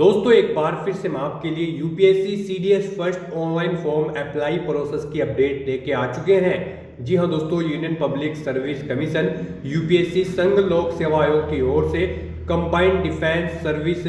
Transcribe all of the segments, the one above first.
दोस्तों एक बार फिर से मैं आपके लिए UPSC CDS first online form apply process की अपडेट लेके आ चुके हैं। जी हाँ दोस्तों, union public service commission UPSC संघ लोक सेवा आयोग की ओर से combined defence service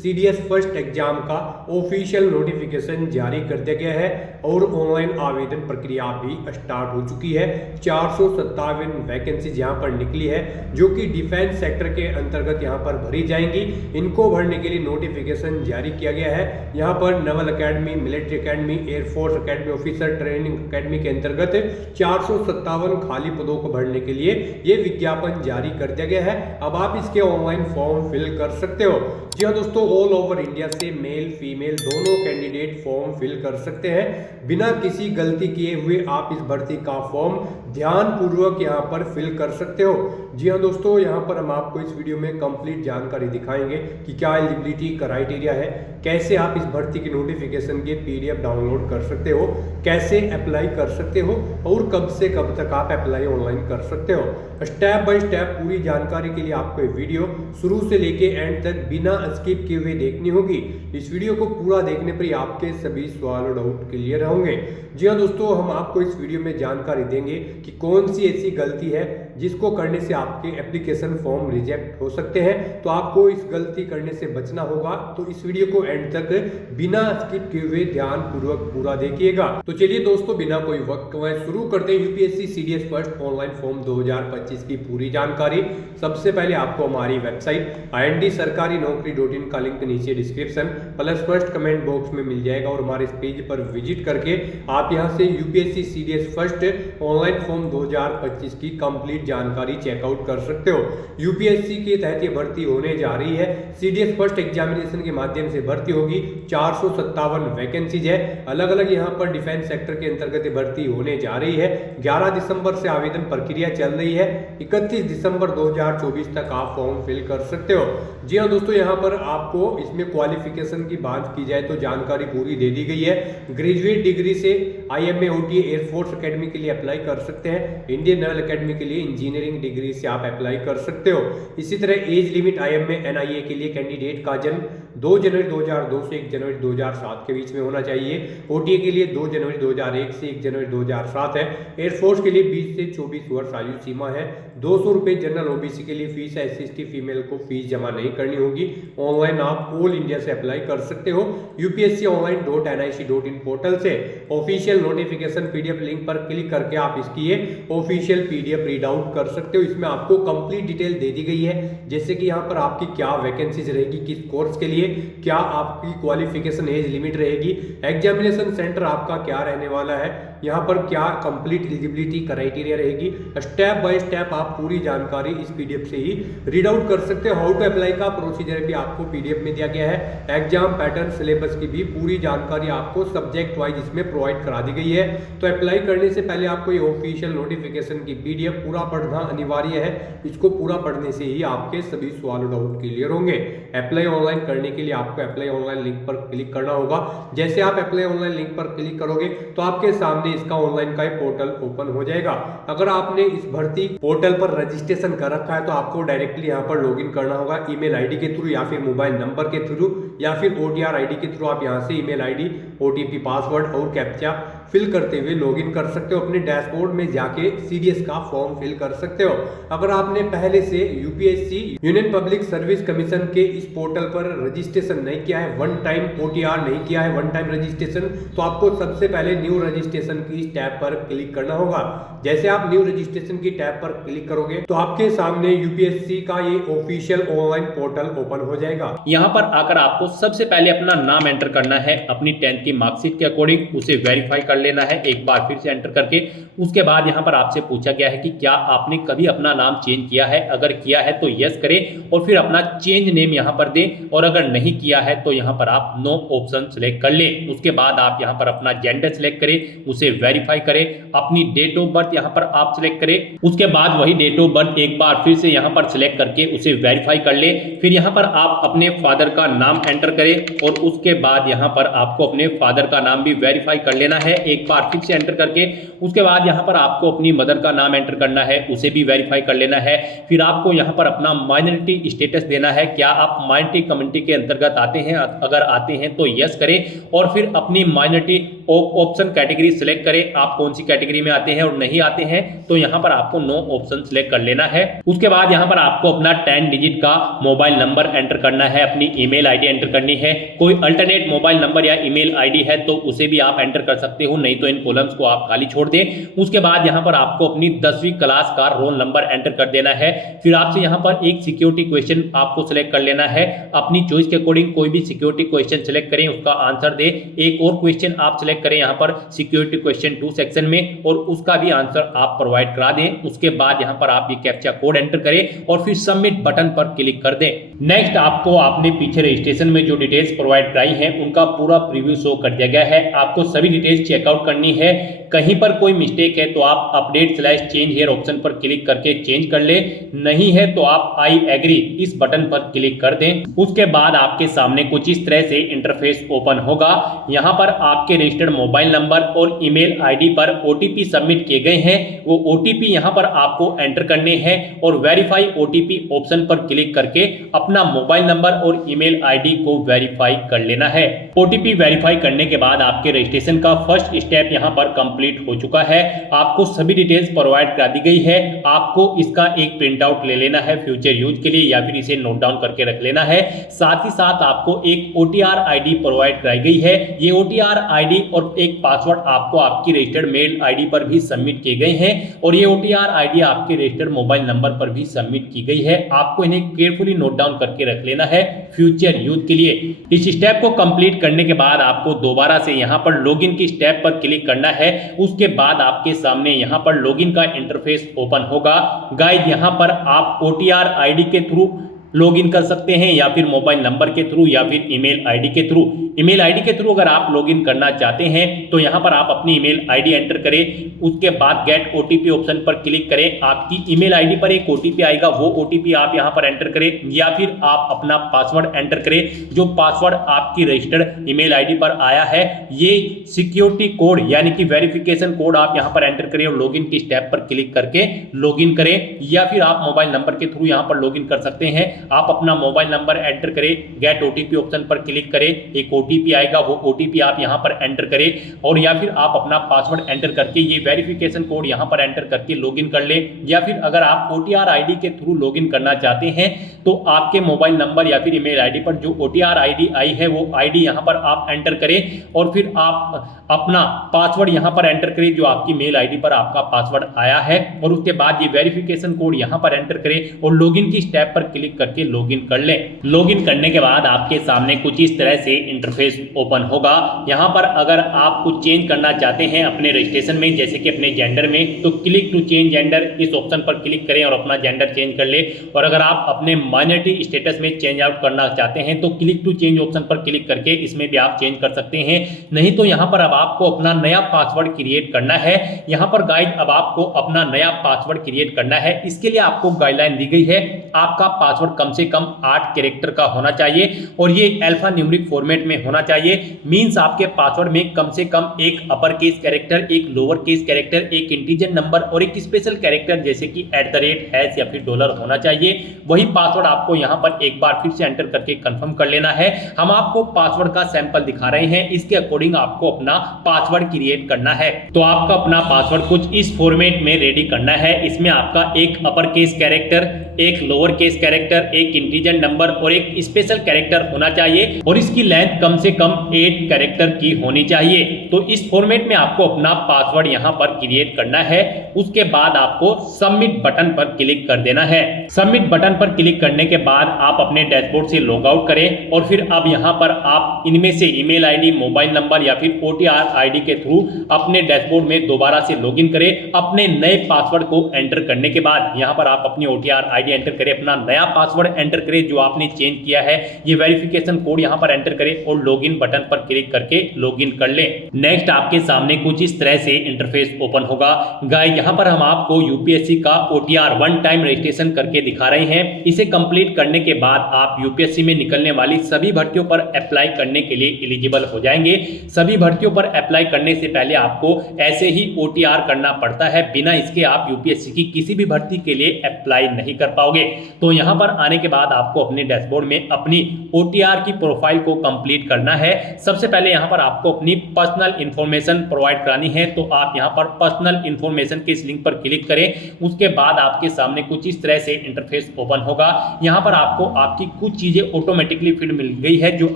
CDS first exam का ऑफिशियल नोटिफिकेशन जारी कर दिया गया है और ऑनलाइन आवेदन प्रक्रिया भी स्टार्ट हो चुकी है। 457 वैकेंसीज यहाँ पर निकली है जो कि डिफेंस सेक्टर के अंतर्गत यहाँ पर भरी जाएंगी। इनको भरने के लिए नोटिफिकेशन जारी किया गया है। यहाँ पर naval academy, military academy, air force academy, officer training academy के अंतर्गत 457 खाली पदों को भरने के लिए ये विज्ञापन जारी कर दिया गया है। अब आप इसके ऑनलाइन फॉर्म फिल कर सकते हो। जी हाँ दोस्तों, ऑल ओवर इंडिया से मेल फीमेल दोनों कैंडिडेट फॉर्म फिल कर सकते हैं। बिना किसी गलती किए हुए आप इस भर्ती का फॉर्म ध्यान पूर्वक यहाँ पर फिल कर सकते हो। जी हाँ दोस्तों, यहाँ पर हम आपको इस वीडियो में कंप्लीट जानकारी दिखाएंगे कि क्या एलिजिबिलिटी क्राइटेरिया है, कैसे आप इस भर्ती की नोटिफिकेशन के पीडीएफ डाउनलोड कर सकते हो, कैसे अप्लाई कर सकते हो और कब से कब तक आप अप्लाई ऑनलाइन कर सकते हो। स्टेप बाय स्टेप पूरी जानकारी के लिए आपको ये वीडियो शुरू से लेके एंड तक बिना स्किप किए हुए देखनी होगी। इस वीडियो को पूरा देखने पर ही आपके सभी सवाल और डाउट क्लियर होंगे। जी हाँ दोस्तों, हम आपको इस वीडियो में जानकारी देंगे कि कौन सी ऐसी गलती है जिसको करने से आपके एप्लीकेशन फॉर्म रिजेक्ट हो सकते हैं। तो आपको इस गलती करने से बचना होगा, तो इस वीडियो को एंड तक बिना स्किप किए हुए ध्यान पूर्वक पूरा देखिएगा। तो चलिए दोस्तों, बिना कोई वक्त गवाए शुरू करते हैं UPSC CDS first online form 2025 की पूरी जानकारी। सबसे पहले आपको हमारी वेबसाइट IND-sarkari-naukri.in का लिंक नीचे description plus first comment box में मिल जाएगा और हमारे इस पेज पर विजिट करके आप यहां से UPSC CDS first online form 2025 की कंप्लीट जानकारी चेकआउट कर सकते हो। यूपीएससी के तहत ये भर्ती होने जा रही है। सीडीएस फर्स्ट एग्जामिनेशन के माध्यम से भर्ती होगी। 457 वैकेंसीज है। अलग अलग यहाँ पर डिफेंस सेक्टर के अंतर्गत भर्ती होने जा रही है। 11 दिसंबर से आवेदन प्रक्रिया चल रही है। 31 दिसंबर 2024 तक आप फॉर्म फिल कर सकते हो। जी हाँ दोस्तों, यहाँ पर आपको इसमें क्वालिफिकेशन की बात की जाए तो जानकारी पूरी दे दी गई है। ग्रेजुएट डिग्री से IMA OTA एयरफोर्स अकेडमी के लिए अप्लाई कर सकते हैं। इंडियन नेवल अकेडमी के लिए इंजीनियरिंग डिग्री से आप अप्लाई कर सकते हो। इसी तरह एज लिमिट IMA NIA के लिए कैंडिडेट का जन्म 2 जनवरी 2002 से 1 जनवरी 2007 के बीच में होना चाहिए। OTA के लिए 2 जनवरी 2001 से 1 जनवरी 2007 है। एयरफोर्स के लिए 20 से 24 वर्ष आयु सीमा है। 200 रुपए जनरल OBC के लिए फीस है। SC/ST फीमेल को फीस जमा नहीं करनी होगी। ऑनलाइन आप ऑल इंडिया से अप्लाई कर सकते हो। upsconline.nic.in पोर्टल से ऑफिशियल नोटिफिकेशन पीडीएफ लिंक पर क्लिक करके आप इसकी ये ऑफिशियल पीडीएफ रीड आउट कर सकते हो। इसमें आपको कंप्लीट डिटेल दे दी गई है, जैसे कि यहाँ पर आपकी क्या वैकेंसीज रहेगी, किस कोर्स के लिए, क्या आपकी क्वालिफिकेशन एज लिमिट रहेगी, एग्जामिनेशन सेंटर आपका क्या रहने वाला है, यहाँ पर क्या कंप्लीट एलिजिबिलिटी क्राइटेरिया रहेगी। स्टेप बाय स्टेप आप पूरी जानकारी इस पीडीएफ से ही रीड आउट कर सकते हो। हाउ टू अप्लाई का प्रोसीजर भी आपको पीडीएफ में दिया गया है। एग्जाम पैटर्न, सिलेबस की भी पूरी जानकारी आपको सब्जेक्ट वाइज इसमें प्रोवाइड करा दी गई है। तो अप्लाई करने से पहले आपको ये ऑफिशियल नोटिफिकेशन की पीडीएफ पूरा पढ़ना अनिवार्य है। इसको पूरा पढ़ने से ही आपके सभी सवाल और डाउट क्लियर होंगे। अप्लाई ऑनलाइन करने के लिए आपको अप्लाई ऑनलाइन लिंक पर क्लिक करना होगा। जैसे आप अप्लाई ऑनलाइन लिंक पर क्लिक करोगे तो आपके सामने इसका ऑनलाइन का पोर्टल ओपन हो जाएगा। अगर आपने इस भर्ती पोर्टल पर रजिस्ट्रेशन कर रखा है तो आपको डायरेक्टली यहाँ पर लॉगिन करना होगा ईमेल आईडी के थ्रू या फिर मोबाइल नंबर के थ्रू या फिर OTR आईडी के थ्रू। आप यहाँ से ईमेल आईडी, OTP, पासवर्ड और कैप्चा फिल करते हुए लॉगिन कर सकते हो। अपने डैशबोर्ड में जाके सीडीएस का फॉर्म फिल कर सकते हो। अगर आपने पहले से UPSC union public service commission के इस पोर्टल पर रजिस्ट्रेशन नहीं किया है, वन टाइम OTR नहीं किया है, वन टाइम रजिस्ट्रेशन, तो आपको सबसे पहले न्यू रजिस्ट्रेशन की टैब पर क्लिक करना होगा। जैसे आप न्यू रजिस्ट्रेशन की टैब पर क्लिक करोगे तो आपके सामने यूपीएससी का ये ऑफिशियल ऑनलाइन पोर्टल ओपन हो जाएगा। यहाँ पर आकर आपको सबसे पहले अपना नाम एंटर करना है। अपनी 10th की मार्कशीट के अकॉर्डिंग उसे वेरीफाई कर लेना है एक बार फिर से एंटर करके। उसके बाद यहाँ पर आपसे पूछा गया है कि क्या आपने कभी अपना नाम चेंज किया है। अगर किया है तो यस करें और फिर अपना चेंज नेम यहाँ पर दें, और अगर नहीं किया है तो यहाँ पर आप नो ऑप्शन सेलेक्ट कर लें। उसके बाद आप यहाँ पर अपना जेंडर सेलेक्ट करें, उसे वेरीफाई करें। अपनी डेट ऑफ बर्थ यहाँ पर आप सिलेक्ट करें। उसके बाद वही डेट ऑफ बर्थ एक बार फिर से यहाँ पर सिलेक्ट करके उसे वेरीफाई कर ले। फिर यहाँ पर आप अपने फादर का नाम एंटर करें और उसके बाद यहाँ पर आपको अपने फादर का नाम भी वेरीफाई कर लेना है एक बार फिर से एंटर करके। उसके बाद यहाँ पर आपको अपनी मदर का नाम एंटर करना है, उसे भी वेरीफाई कर लेना है। फिर आपको यहाँ पर अपना माइनॉरिटी स्टेटस देना है। क्या आप माइनॉरिटी कम्युनिटी के अंतर्गत आते हैं, अगर आते हैं तो यस करें और फिर अपनी माइनॉरिटी ऑप्शन कैटेगरी सिलेक्ट करें, आप कौन सी कैटेगरी में आते हैं, और नहीं आते हैं तो यहाँ पर आपको नो ऑप्शन सिलेक्ट कर लेना है। उसके बाद यहाँ पर आपको अपना 10 डिजिट का मोबाइल नंबर एंटर करना है, अपनी ईमेल आईडी एंटर करनी है। कोई अल्टरनेट मोबाइल नंबर या ईमेल आईडी है तो उसे भी आप एंटर कर सकते हो, नहीं तो इन कॉलम्स को आप खाली छोड़ दें। उसके बाद यहाँ पर आपको अपनी 10वीं क्लास का रोल नंबर एंटर कर देना है। फिर आपसे यहाँ पर एक सिक्योरिटी क्वेश्चन आपको सिलेक्ट कर लेना है, अपनी चॉइस के अकॉर्डिंग कोई भी सिक्योरिटी क्वेश्चन सिलेक्ट करें, उसका आंसर दे। एक और क्वेश्चन आप सिलेक्ट करें यहाँ पर सिक्योरिटी क्वेश्चन 2 सेक्शन में, और उसका भी आंसर आप प्रोवाइड करा दें। उसके बाद यहाँ पर आप ये कैप्चा कोड एंटर करें और फिर सबमिट बटन पर क्लिक कर दें। नेक्स्ट आपको आपने पीछे रजिस्ट्रेशन में जो डिटेल्स प्रोवाइड कराई हैं उनका पूरा प्रीव्यू शो कर दिया गया है। आपको सभी डिटेल्स चेकआउट करनी है। कहीं पर कोई मिस्टेक है तो आप अपडेट/चेंज हियर ऑप्शन पर क्लिक करके चेंज कर ले, नहीं है तो आप आई एग्री इस बटन पर क्लिक कर दें। उसके बाद आपके सामने कुछ इस तरह से इंटरफेस ओपन होगा। यहाँ पर आपके रजिस्टर्ड मोबाइल नंबर और ईमेल आईडी पर ओटीपी सबमिट किए गए हैं, वो ओटीपी यहाँ पर आपको एंटर करने हैं और वेरीफाई ओटीपी ऑप्शन पर क्लिक करके अपना मोबाइल नंबर और ईमेल आईडी को वेरीफाई कर लेना है। ओटीपी वेरीफाई करने के बाद आपके रजिस्ट्रेशन का फर्स्ट स्टेप यहाँ पर कंप्लीट हो चुका है। आपको सभी डिटेल्स प्रोवाइड करा दी गई है। आपको इसका एक प्रिंट आउट ले लेना है फ्यूचर यूज के लिए, या फिर इसे नोट डाउन करके रख लेना है। साथ ही साथ आपको एक OTR आईडी प्रोवाइड कराई गई है। ये OTR आईडी और एक पासवर्ड आपको आपकी रजिस्टर्ड मेल आईडी पर भी सबमिट किए गए हैं, और ये OTR आईडी आपके रजिस्टर्ड मोबाइल नंबर पर भी सबमिट की गई है। आपको इन्हें केयरफुली नोट डाउन करके रख लेना है फ्यूचर यूज के लिए। इस स्टेप को कंप्लीट करने के बाद आपको दोबारा से यहाँ पर लॉगिन की स्टेप पर क्लिक करना है। उसके बाद आपके सामने यहाँ पर लॉगिन का इंटरफेस ओपन होगा। गाइस, यहाँ पर आप OTR आईडी के थ्रू लॉगिन कर सकते हैं, या फिर मोबाइल नंबर के थ्रू, या फिर ईमेल आईडी के थ्रू। ईमेल आईडी के थ्रू अगर आप लॉगिन करना चाहते हैं तो यहाँ पर आप अपनी ईमेल आईडी एंटर करें। उसके बाद गेट ओटीपी ऑप्शन पर क्लिक करें। आपकी ईमेल आईडी पर एक ओटीपी आएगा, वो ओटीपी आप यहाँ पर एंटर करें, या फिर आप अपना पासवर्ड एंटर करें। जो पासवर्ड आपकी रजिस्टर्ड ईमेल आईडी पर आया है, ये सिक्योरिटी कोड यानी कि वेरिफिकेशन कोड आप यहाँ पर एंटर करें और लॉगिन की स्टेप पर क्लिक करके लॉगिन करें, या फिर आप मोबाइल नंबर के थ्रू यहाँ पर लॉगिन कर सकते हैं। आप अपना मोबाइल नंबर एंटर करें, गेट ओटीपी ऑप्शन पर क्लिक करें, एक ओटीपी आएगा, वो ओटीपी आप यहां पर एंटर करें, और या फिर आप अपना पासवर्ड एंटर करके ये वेरिफिकेशन कोड यहां पर एंटर करके लॉगिन कर लें। या फिर अगर आप OTR आईडी के थ्रू लॉगिन करना चाहते हैं तो आपके मोबाइल नंबर या फिर ईमेल आईडी पर जो OTR आईडी आई है वो आईडी यहां पर आप एंटर करें, और फिर आप अपना पासवर्ड यहां पर एंटर करें जो आपकी मेल आईडी पर आपका पासवर्ड आया है, और उसके बाद ये वेरिफिकेशन कोड यहां पर एंटर करें और लॉगिन की स्टेप पर क्लिक करके लॉगिन कर लें। लॉगिन करने के बाद आपके सामने कुछ इस तरह से इंटरफेस ओपन होगा। यहाँ पर अगर आप कुछ चेंज करना चाहते हैं अपने रजिस्ट्रेशन में, जैसे कि अपने जेंडर में, तो क्लिक टू चेंज जेंडर इस ऑप्शन पर क्लिक करें और अपना जेंडर चेंज कर ले। और अगर आप अपने माइनॉरिटी स्टेटस में चेंज आउट करना चाहते हैं तो क्लिक टू चेंज ऑप्शन पर क्लिक करके इसमें भी आप चेंज कर सकते हैं। नहीं तो यहाँ पर अब आपको अपना नया पासवर्ड क्रिएट करना है। यहाँ पर गाइड अब आपको अपना नया पासवर्ड क्रिएट करना है। इसके लिए आपको गाइडलाइन दी गई है, आपका पासवर्ड कम से कम 8 कैरेक्टर का होना चाहिए और ये अल्फा न्यूमेरिक फॉर्मेट में होना चाहिए। मींस आपके पासवर्ड में कम से कम एक अपर केस कैरेक्टर, एक लोअर केस कैरेक्टर, एक इंटीजर नंबर और एक स्पेशल कैरेक्टर जैसे कि @ या फिर डॉलर होना चाहिए। वही पासवर्ड आपको यहाँ पर एक बार फिर से एंटर करके कंफर्म कर लेना है। हम आपको पासवर्ड का सैंपल दिखा रहे हैं, इसके अकॉर्डिंग आपको अपना पासवर्ड क्रिएट करना है। तो आपका अपना पासवर्ड कुछ इस फॉर्मेट में रेडी करना है। इसमें आपका एक अपर केस कैरेक्टर, एक लोअर केस कैरेक्टर, एक इंटीजर नंबर और एक स्पेशल कैरेक्टर होना चाहिए, और इसकी लेंथ कम से कम 8 कैरेक्टर की होनी चाहिए। तो इस फॉर्मेट में आपको अपना पासवर्ड यहाँ पर क्रिएट करना है। उसके बाद आपको सबमिट बटन पर क्लिक कर देना है। सबमिट बटन पर क्लिक करने के बाद आप अपने डैशबोर्ड से लॉग आउट करें, और फिर अब यहाँ पर आप इनमें से ईमेल आईडी, मोबाइल नंबर या फिर OTR आईडी के थ्रू अपने डैशबोर्ड में दोबारा से लॉगिन करें। अपने नए पासवर्ड को एंटर करने के बाद यहाँ पर आप अपनी OTR आईडी एंटर करें, अपना नया पासवर्ड एंटर करें जो आपने चेंज किया है, ये वेरिफिकेशन कोड यहाँ पर एंटर करें और लॉगिन बटन पर क्लिक करके लॉगिन कर लें। नेक्स्ट आपके सामने कुछ इस तरह से इंटरफेस ओपन होगा। गाइस, यहाँ पर हम आपको UPSC का OTR 1 टाइम रजिस्ट्रेशन करके दिखा रहे हैं। इसे कंप्लीट करने के बाद आप UPSC में निकलने वाली सभी भर्तियों पर अप्लाई करने के लिए एलिजिबल हो जाएंगे। सभी भर्तियों पर अप्लाई करने से पहले आपको ऐसे ही OTR करना पड़ता है, बिना इसके आप UPSC की किसी भी भर्ती के लिए अप्लाई नहीं कर पाओगे। तो यहाँ पर आने के बाद आपको अपने डैशबोर्ड में अपनी OTR की प्रोफाइल को कंप्लीट करना है। सबसे पहले यहाँ पर आपको अपनी पर्सनल इंफॉर्मेशन प्रोवाइड करानी है, तो आप यहाँ पर पर्सनल इंफॉर्मेशन के इस लिंक पर क्लिक करें। उसके बाद आपके सामने कुछ इस तरह से इंटरफेस ओपन होगा। यहाँ पर आपको आपकी कुछ चीजें ऑटोमेटिकली फिर मिल गई है जो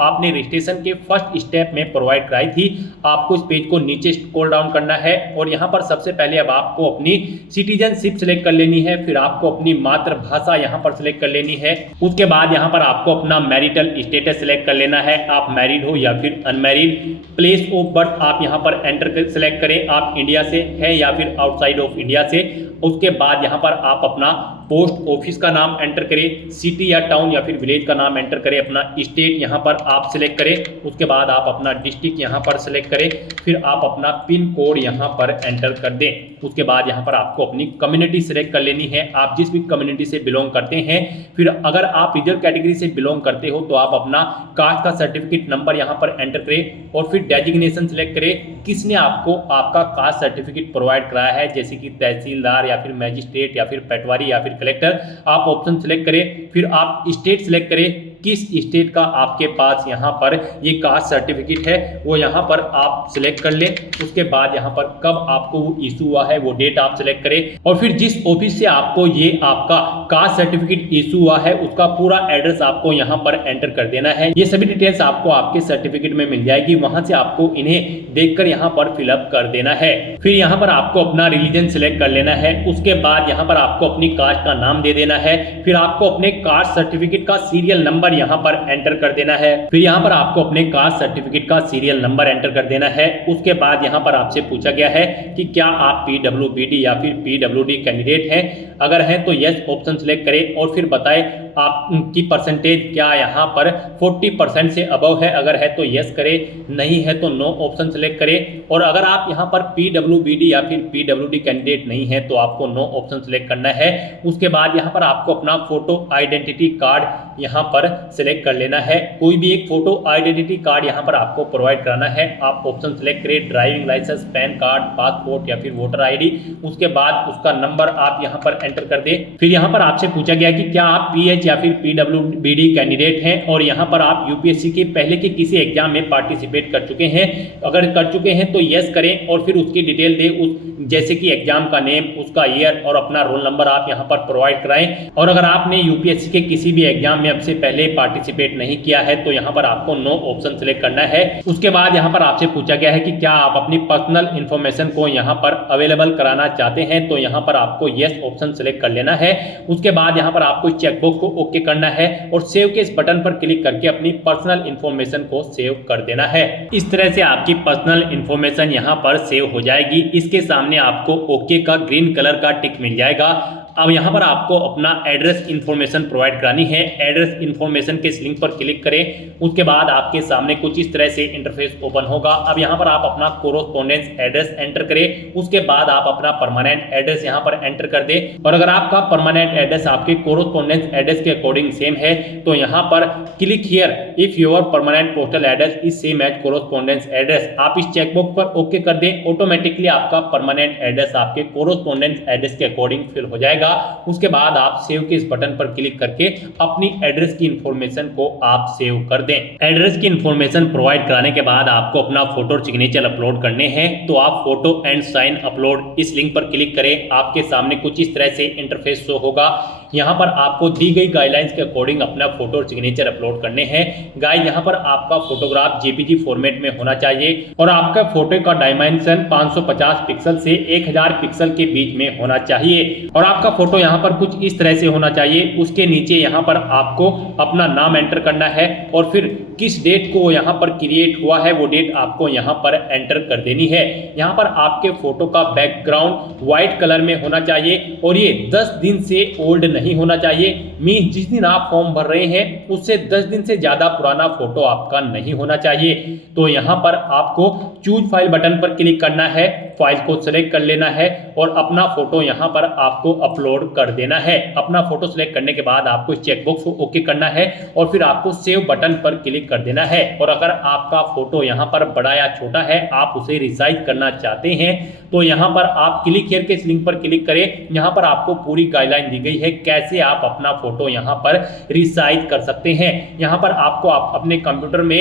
आपने रजिस्ट्रेशन के फर्स्ट स्टेप में प्रोवाइड कराई थी। आपको इस पेज को नीचे स्क्रॉल डाउन करना है और यहाँ पर सबसे पहले अब आपको अपनी सिटीजनशिप सेलेक्ट कर लेनी है, फिर आपको अपनी मातृभाषा यहाँ पर सिलेक्ट कर लेनी है। उसके बाद यहाँ पर आपको अपना मैरिटल स्टेटस सिलेक्ट कर लेना है, आप मैरिड हो या फिर अनमैरिड। प्लेस ऑफ बर्थ आप यहाँ पर एंटर सेलेक्ट करें, आप इंडिया से है या फिर आउटसाइड ऑफ इंडिया से। उसके बाद यहाँ पर आप अपना पोस्ट ऑफिस का नाम एंटर करें, सिटी या टाउन या फिर विलेज का नाम एंटर करें, अपना स्टेट यहाँ पर आप सिलेक्ट करें। उसके बाद आप अपना डिस्ट्रिक्ट यहाँ पर सिलेक्ट करें, फिर आप अपना पिन कोड यहाँ पर एंटर कर दें। उसके बाद यहाँ पर आपको अपनी कम्युनिटी सिलेक्ट कर लेनी है, आप जिस भी कम्युनिटी से बिलोंग करते हैं। फिर अगर आप रिजर्व कैटेगरी से बिलोंग करते हो तो आप अपना कास्ट का सर्टिफिकेट नंबर यहाँ पर एंटर करें और फिर डेजिग्नेशन सिलेक्ट करें, किसने आपको आपका कास्ट सर्टिफिकेट प्रोवाइड कराया है, जैसे कि तहसीलदार या फिर मैजिस्ट्रेट या फिर पटवारी या फिर कलेक्टर। आप ऑप्शन सिलेक्ट करें, फिर आप स्टेट सिलेक्ट करें, किस स्टेट का आपके पास यहाँ पर ये कास्ट सर्टिफिकेट है वो यहाँ पर आप सिलेक्ट कर लें। उसके बाद यहाँ पर कब आपको वो इशू हुआ है वो डेट आप सिलेक्ट करें और फिर जिस ऑफिस से आपको ये आपका कास्ट सर्टिफिकेट इशू हुआ है उसका पूरा एड्रेस आपको यहाँ पर एंटर कर देना है। ये सभी डिटेल्स आपको आपके सर्टिफिकेट में मिल जाएगी, वहां से आपको इन्हें देखकर यहाँ पर फिलअप कर देना है। फिर यहाँ पर आपको अपना रिलीजन सिलेक्ट कर लेना है। उसके बाद यहाँ पर आपको अपनी कास्ट का नाम दे देना है, फिर आपको अपने कास्ट सर्टिफिकेट का सीरियल नंबर यहाँ पर एंटर कर देना है। फिर यहाँ पर आपको अपने कास्ट सर्टिफिकेट का सीरियल नंबर एंटर कर देना है। उसके बाद यहाँ पर आपसे पूछा गया है कि क्या आप PWBD या फिर PWD कैंडिडेट हैं, अगर हैं तो यस ऑप्शन सिलेक्ट करें और फिर बताएं आपकी परसेंटेज क्या यहाँ पर 40% से अबव है, अगर है तो यस करें, नहीं है तो नो ऑप्शन सिलेक्ट करें। और अगर आप यहाँ पर PWBD या फिर PWD कैंडिडेट नहीं है तो आपको नो ऑप्शन सिलेक्ट करना है। उसके बाद यहाँ पर आपको अपना फोटो आइडेंटिटी कार्ड यहाँ पर सिलेक्ट कर लेना है, कोई भी एक फोटो आइडेंटिटी कार्ड यहाँ पर आपको प्रोवाइड कराना है। आप ऑप्शन सिलेक्ट करें, driving licence, PAN card, passport या फिर वोटर ID। उसके बाद उसका नंबर आप यहाँ पर एंटर कर दें। फिर यहाँ पर आपसे पूछा गया कि क्या आप PH या फिर PWBD कैंडिडेट हैं और यहाँ पर आप UPSC के पहले के किसी एग्जाम में पार्टिसिपेट कर चुके हैं, अगर कर चुके हैं तो यस करें और फिर उसकी डिटेल दें, उस जैसे कि एग्जाम का नेम, उसका ईयर और अपना रोल नंबर आप यहाँ पर प्रोवाइड कराएं। और अगर आपने UPSC के किसी भी एग्जाम में अब से पहले पार्टिसिपेट नहीं किया है तो यहाँ पर आपको नो ऑप्शन सिलेक्ट करना है। उसके बाद यहाँ पर आपसे पूछा गया है कि क्या आप अपनी पर्सनल इंफॉर्मेशन को यहाँ पर अवेलेबल कराना चाहते हैं, तो यहाँ पर आपको यस ऑप्शन सिलेक्ट कर लेना है। उसके बाद यहाँ पर आपको चेकबॉक्स को ओके करना है और सेव के इस बटन पर क्लिक करके अपनी पर्सनल इंफॉर्मेशन को सेव कर देना है। इस तरह से आपकी पर्सनल इंफॉर्मेशन यहाँ पर सेव हो जाएगी। इसके सामने आपको ओके का ग्रीन कलर का टिक मिल जाएगा। अब यहाँ पर आपको अपना एड्रेस इंफॉर्मेशन प्रोवाइड करानी है। एड्रेस इंफॉर्मेशन के इस लिंक पर क्लिक करें। उसके बाद आपके सामने कुछ इस तरह से इंटरफेस ओपन होगा। अब यहाँ पर आप अपना कोरोस्पोंडेंस एड्रेस एंटर करें। उसके बाद आप अपना परमानेंट एड्रेस यहाँ पर एंटर कर दें और अगर आपका परमानेंट एड्रेस आपके कोरोस्पोंडेंस एड्रेस के अकॉर्डिंग सेम है तो यहाँ पर click here if your permanent postal address is same as correspondence address. आप इस चेकबॉक्स पर ओके कर दें, ऑटोमेटिकली आपका परमानेंट एड्रेस आपके कोरोस्पोंडेंस एड्रेस के अकॉर्डिंग फिल हो जाएगा। उसके बाद आप सेव के इस बटन पर क्लिक करके अपनी एड्रेस की इंफॉर्मेशन को आप सेव कर दें। एड्रेस की इंफॉर्मेशन प्रोवाइड कराने के बाद आपको अपना फोटो और सिग्नेचर अपलोड करने हैं, तो आप फोटो एंड साइन अपलोड इस लिंक पर क्लिक करें। आपके सामने कुछ इस तरह से इंटरफेस शो होगा। यहाँ पर आपको दी गई गाइडलाइंस के अकॉर्डिंग अपना फोटो और सिग्नेचर अपलोड करने हैं। गाइस, यहाँ पर आपका फोटोग्राफ JPG फॉर्मेट में होना चाहिए और आपका फोटो का डायमेंशन 550 पिक्सल से 1000 पिक्सल के बीच में होना चाहिए और आपका फोटो यहाँ पर कुछ इस तरह से होना चाहिए। उसके नीचे यहाँ पर आपको अपना नाम एंटर करना है और फिर किस डेट को यहाँ पर क्रिएट हुआ है वो डेट आपको यहाँ पर एंटर कर देनी है। यहाँ पर आपके फोटो का बैकग्राउंड व्हाइट कलर में होना चाहिए और ये 10 दिन से ओल्ड नहीं होना चाहिए। मींस जिस दिन आप फॉर्म भर रहे हैं उससे 10 दिन से ज्यादा पुराना फोटो आपका नहीं होना चाहिए। तो यहाँ पर आपको चूज फाइल बटन पर क्लिक करना है, फाइल को सिलेक्ट कर लेना है और अपना फोटो यहाँ पर आपको अपलोड कर देना है। अपना फोटो सिलेक्ट करने के बाद आपको चेकबॉक्स को ओके करना है और फिर आपको सेव बटन पर क्लिक कर देना है। और अगर आपका फोटो यहाँ पर बड़ा या छोटा है, आप उसे रिसाइज करना चाहते हैं, तो यहाँ पर आप क्लिक हियर के इस लिंक पर क्लिक करें। यहाँ पर आपको पूरी गाइडलाइन दी गई है कैसे आप अपना फोटो यहाँ पर रिसाइज कर सकते हैं। यहाँ पर आपको अपने कंप्यूटर में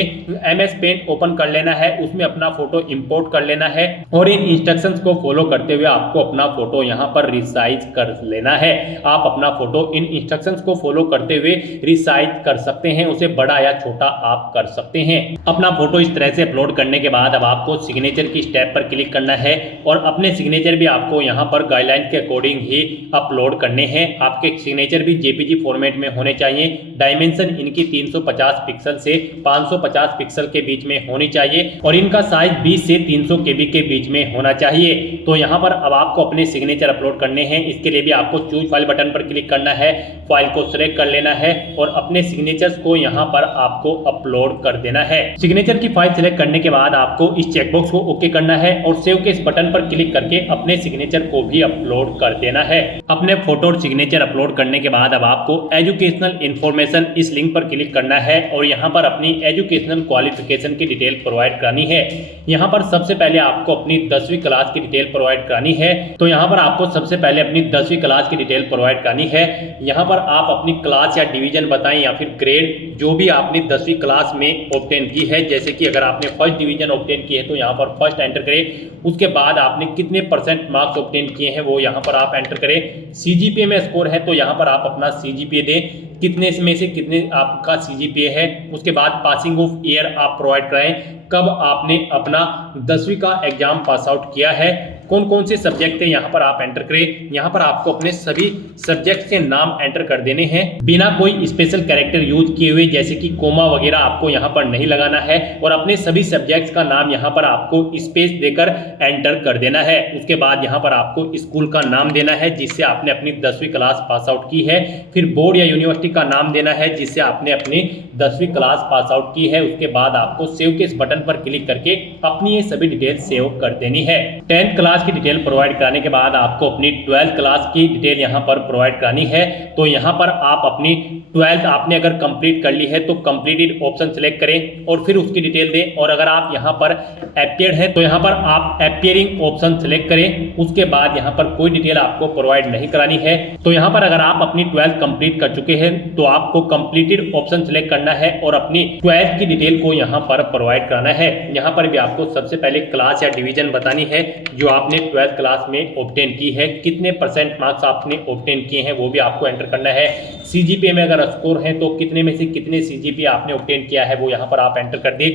MS पेंट ओपन कर लेना है, उसमें अपना फोटो इंपोर्ट कर लेना है और इन इंस्ट्रक्शंस को फॉलो करते हुए आपको अपना फोटो यहाँ पर रिसाइज कर लेना है। आप अपना फोटो इन इंस्ट्रक्शंस को फॉलो करते हुए रिसाइज कर सकते हैं, उसे बड़ा या छोटा आप कर सकते हैं। अपना फोटो इस तरह से अपलोड करने के बाद अब आपको सिग्नेचर की स्टेप पर क्लिक करना है और अपने सिग्नेचर भी आपको यहाँ पर गाइडलाइन के अकॉर्डिंग ही अपलोड करने हैं। आपके सिग्नेचर भी JPG फॉर्मेट में होने चाहिए। डायमेंशन इनकी 350 पिक्सल से 550 पिक्सल के बीच में होनी चाहिए और इनका साइज 20 से 300 KB के बीच में होना चाहिए। तो यहाँ पर अब आपको अपने सिग्नेचर अपलोड करने हैं। इसके लिए भी आपको चूज फाइल बटन पर क्लिक करना है, फाइल को सिलेक्ट कर लेना है और अपने सिग्नेचर्स को यहाँ पर आपको अपलोड कर देना है। सिग्नेचर की फाइल सिलेक्ट करने के बाद आपको इस चेकबॉक्स को ओके करना है और सेव के इस बटन पर क्लिक करके अपने सिग्नेचर को भी अपलोड कर देना है। अपने फोटो और सिग्नेचर अपलोड करने के बाद अब आपको एजुकेशनल इंफॉर्मेशन इस लिंक पर क्लिक करना है और यहाँ पर अपनी एजुकेशनल क्वालिफिकेशन की डिटेल प्रोवाइड करानी है। यहाँ पर सबसे पहले आपको अपनी 10वीं क्लास की डिटेल प्रोवाइड करानी है। तो यहाँ पर आपको सबसे पहले अपनी 10वीं क्लास की डिटेल प्रोवाइड करानी है। यहाँ पर आप अपनी क्लास या डिवीजन बताएं या फिर ग्रेड जो भी आपने 10वीं क्लास में ऑब्टेन की है। जैसे कि अगर आपने फर्स्ट डिवीजन ऑब्टेन की है तो यहाँ पर फर्स्ट एंटर करें। उसके बाद आपने कितने परसेंट मार्क्स ऑब्टेन किए हैं वो यहाँ पर आप एंटर करें। CGPA में स्कोर है तो यहाँ पर आप अपना CGPA दें, कितने में से कितने आपका CGPA है। उसके बाद पासिंग ऑफ ईयर आप प्रोवाइड कराएं, कब आपने अपना 10वीं का एग्जाम पास आउट किया है, कौन कौन से सब्जेक्ट थे यहाँ पर आप एंटर करें। यहाँ पर आपको अपने सभी सब्जेक्ट के नाम एंटर कर देने हैं बिना कोई स्पेशल कैरेक्टर यूज किए हुए, जैसे कि कोमा वगैरह आपको यहाँ पर नहीं लगाना है और अपने सभी सब्जेक्ट्स का नाम यहाँ पर आपको स्पेस देकर एंटर कर देना है। उसके बाद यहाँ पर आपको स्कूल का नाम देना है जिससे आपने अपनी 10वीं क्लास पास आउट की है। फिर बोर्ड या यूनिवर्सिटी का नाम देना है जिससे आपने अपनी 10वीं क्लास पास आउट की है। उसके बाद आपको सेव के इस बटन पर क्लिक करके अपनी ये सभी डिटेल सेव कर देनी है। 10th क्लास की डिटेल प्रोवाइड कराने के बाद आपको अपनी 12th क्लास की डिटेल यहाँ पर प्रोवाइड करानी है। तो यहाँ पर आप अपनी 12th आपने अगर कंप्लीट कर ली है तो कंप्लीटेड ऑप्शन सेलेक्ट करें और फिर उसकी डिटेल दें। और अगर आप यहाँ पर अपीयर्ड है तो यहाँ पर आप अपीयरिंग ऑप्शन सेलेक्ट करें। उसके बाद यहाँ पर कोई डिटेल आपको प्रोवाइड नहीं करानी है। तो यहाँ पर अगर आप अपनी 12th कंप्लीट कर चुके हैं तो आपको कंप्लीटेड ऑप्शन सेलेक्ट करना है और अपनी 12th की डिटेल को यहाँ पर प्रोवाइड कराना है। यहाँ पर भी आपको सबसे पहले क्लास या डिवीजन बतानी है जो आपने 12th क्लास में ऑब्टेन की है, कितने परसेंट मार्क्स आपने ऑब्टेन किए हैं वो भी आपको एंटर करना है। CGPA में अगर स्कोर है तो कितने में से कितने CGPA आपने ऑब्टेन किया है वो यहाँ पर आप एंटर कर दे।